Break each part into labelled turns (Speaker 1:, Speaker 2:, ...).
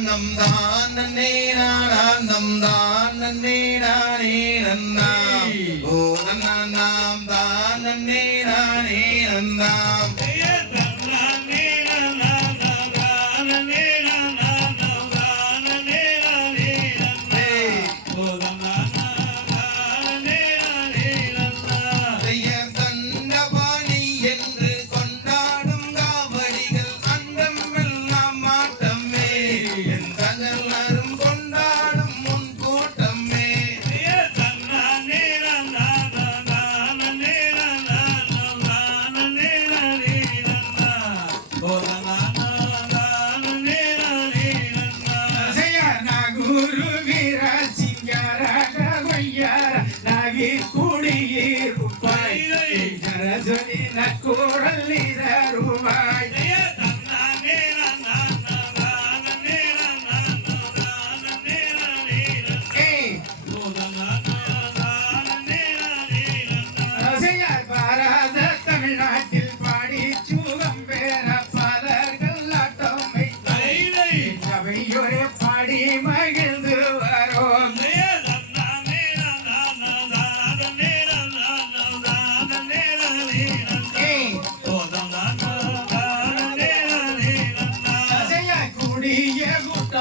Speaker 1: நம் தான் நன்னே நானாந்தம் தான் நன்னே நானே நன்னா ஓ நன்னா தான் நன்னே நானே நன்னாம்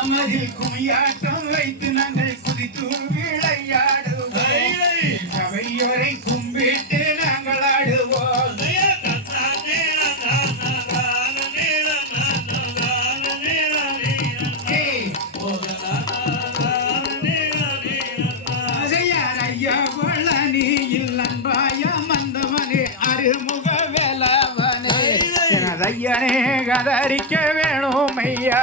Speaker 2: கூட்டமதில் கும்மியாட்டம் வைத்து நாங்கள் குதித்து விளையாடுவோம். சபையோரை கும்பிட்டு நாங்கள் ஆடுவோம். ஐயா பழனியில் அன்பாய மந்தவனே அருமுக வேலவனே. ஐயனே கதரிக்க வேணும் ஐயா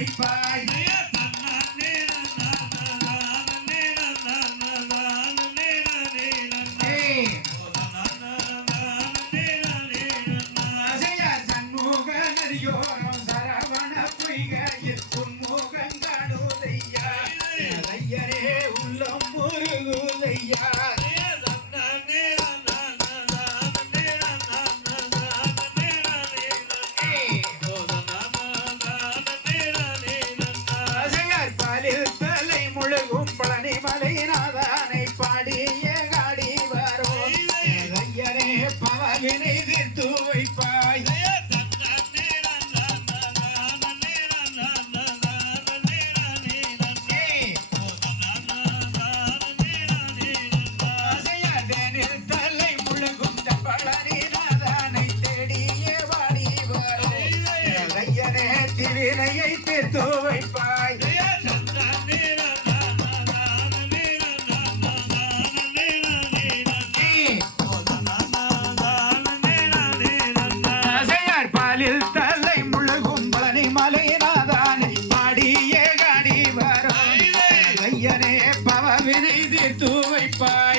Speaker 2: தீர்த்து சண்முக நரியோரம் சரவண பொய்கையில் வரும் ஐயரே திருநையை தீர்த்து வைப்பாய் வினை தீர்த்து வைப்பார்